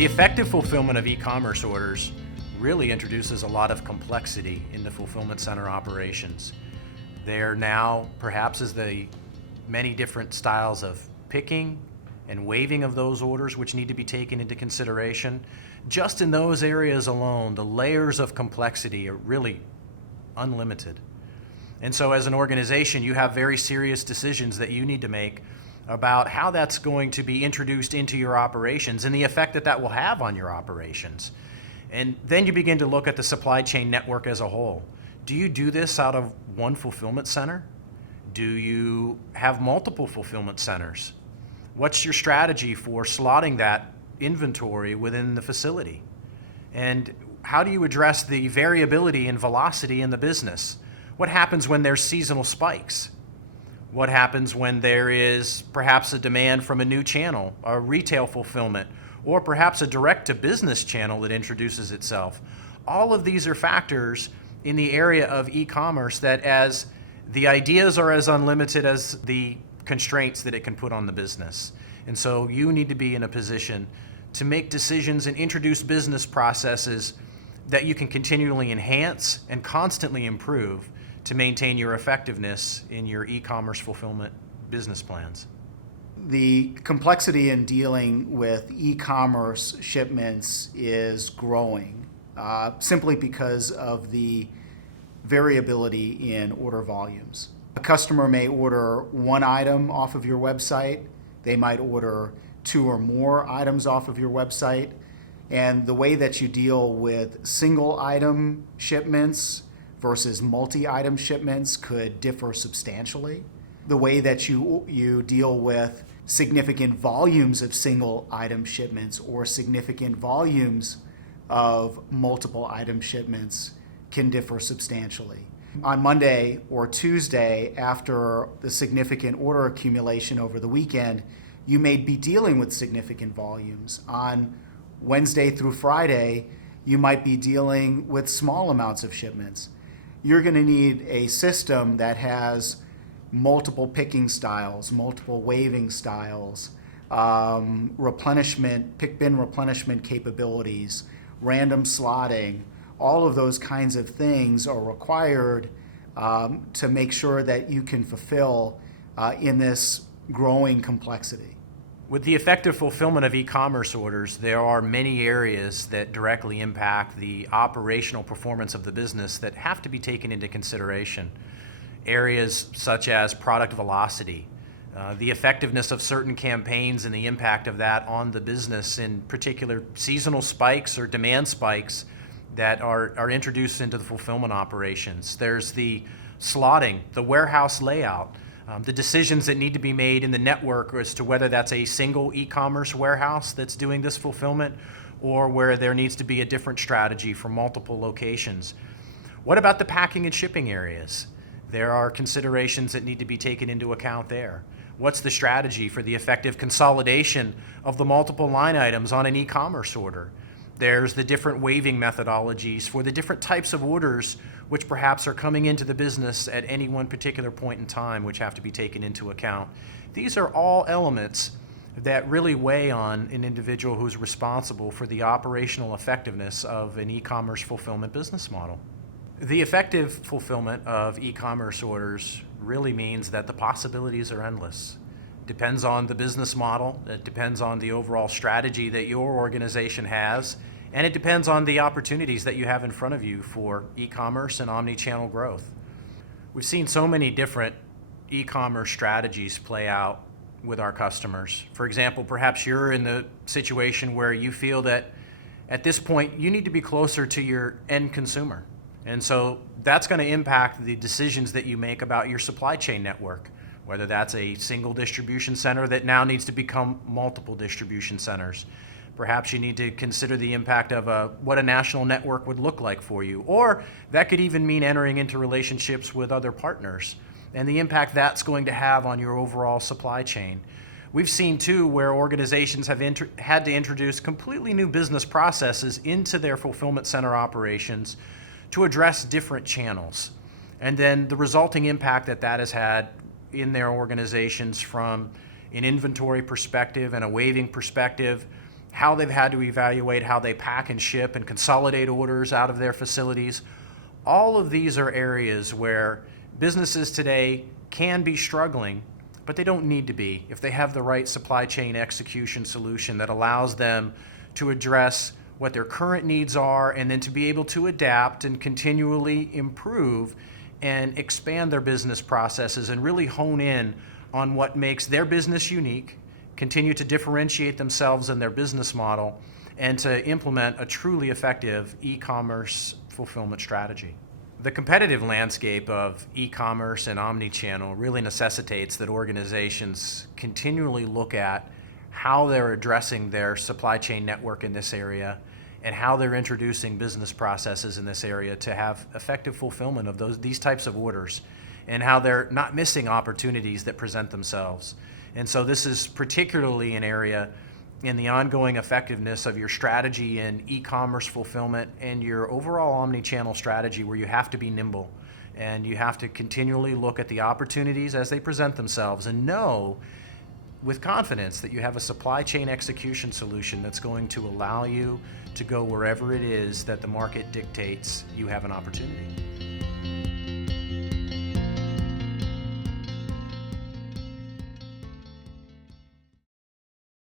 The effective fulfillment of e-commerce orders really introduces a lot of complexity into fulfillment center operations. There now perhaps is the many different styles of picking and waiving of those orders which need to be taken into consideration. Just in those areas alone, the layers of complexity are really unlimited. And so as an organization, you have very serious decisions that you need to make about how that's going to be introduced into your operations and the effect that that will have on your operations. And then you begin to look at the supply chain network as a whole. Do you do this out of one fulfillment center? Do you have multiple fulfillment centers? What's your strategy for slotting that inventory within the facility? And how do you address the variability and velocity in the business? What happens when there's seasonal spikes? What happens when there is perhaps a demand from a new channel, a retail fulfillment, or perhaps a direct-to-business channel that introduces itself? All of these are factors in the area of e-commerce that, as the ideas are as unlimited as the constraints that it can put on the business. And so you need to be in a position to make decisions and introduce business processes that you can continually enhance and constantly improve to maintain your effectiveness in your e-commerce fulfillment business plans. The complexity in dealing with e-commerce shipments is growing simply because of the variability in order volumes. A customer may order one item off of your website. They might order two or more items off of your website. And the way that you deal with single item shipments versus multi-item shipments could differ substantially. The way that you deal with significant volumes of single item shipments or significant volumes of multiple item shipments can differ substantially. On Monday or Tuesday, after the significant order accumulation over the weekend, you may be dealing with significant volumes. On Wednesday through Friday, you might be dealing with small amounts of shipments. You're going to need a system that has multiple picking styles, multiple waiving styles, replenishment, pick bin replenishment capabilities, random slotting. All of those kinds of things are required to make sure that you can fulfill in this growing complexity. With the effective fulfillment of e-commerce orders, there are many areas that directly impact the operational performance of the business that have to be taken into consideration. Areas such as product velocity, the effectiveness of certain campaigns and the impact of that on the business, in particular seasonal spikes or demand spikes that are introduced into the fulfillment operations. There's the slotting, the warehouse layout, the decisions that need to be made in the network as to whether that's a single e-commerce warehouse that's doing this fulfillment or where there needs to be a different strategy for multiple locations. What about the packing and shipping areas? There are considerations that need to be taken into account there. What's the strategy for the effective consolidation of the multiple line items on an e-commerce order? There's the different waiving methodologies for the different types of orders which perhaps are coming into the business at any one particular point in time, which have to be taken into account. These are all elements that really weigh on an individual who's responsible for the operational effectiveness of an e-commerce fulfillment business model. The effective fulfillment of e-commerce orders really means that the possibilities are endless. Depends on the business model, it depends on the overall strategy that your organization has, and it depends on the opportunities that you have in front of you for e-commerce and omni-channel growth. We've seen so many different e-commerce strategies play out with our customers. For example, perhaps you're in the situation where you feel that at this point you need to be closer to your end consumer. And so that's going to impact the decisions that you make about your supply chain network, whether that's a single distribution center that now needs to become multiple distribution centers. Perhaps you need to consider the impact of what a national network would look like for you, or that could even mean entering into relationships with other partners and the impact that's going to have on your overall supply chain. We've seen too where organizations have had to introduce completely new business processes into their fulfillment center operations to address different channels. And then the resulting impact that that has had in their organizations from an inventory perspective and a waiving perspective how they've had to evaluate how they pack and ship and consolidate orders out of their facilities. All of these are areas where businesses today can be struggling, but they don't need to be if they have the right supply chain execution solution that allows them to address what their current needs are and then to be able to adapt and continually improve and expand their business processes and really hone in on what makes their business unique, continue to differentiate themselves in their business model, and to implement a truly effective e-commerce fulfillment strategy. The competitive landscape of e-commerce and omni-channel really necessitates that organizations continually look at how they're addressing their supply chain network in this area and how they're introducing business processes in this area to have effective fulfillment of these types of orders, and how they're not missing opportunities that present themselves. And so this is particularly an area in the ongoing effectiveness of your strategy in e-commerce fulfillment and your overall omni-channel strategy, where you have to be nimble and you have to continually look at the opportunities as they present themselves and know with confidence that you have a supply chain execution solution that's going to allow you to go wherever it is that the market dictates you have an opportunity.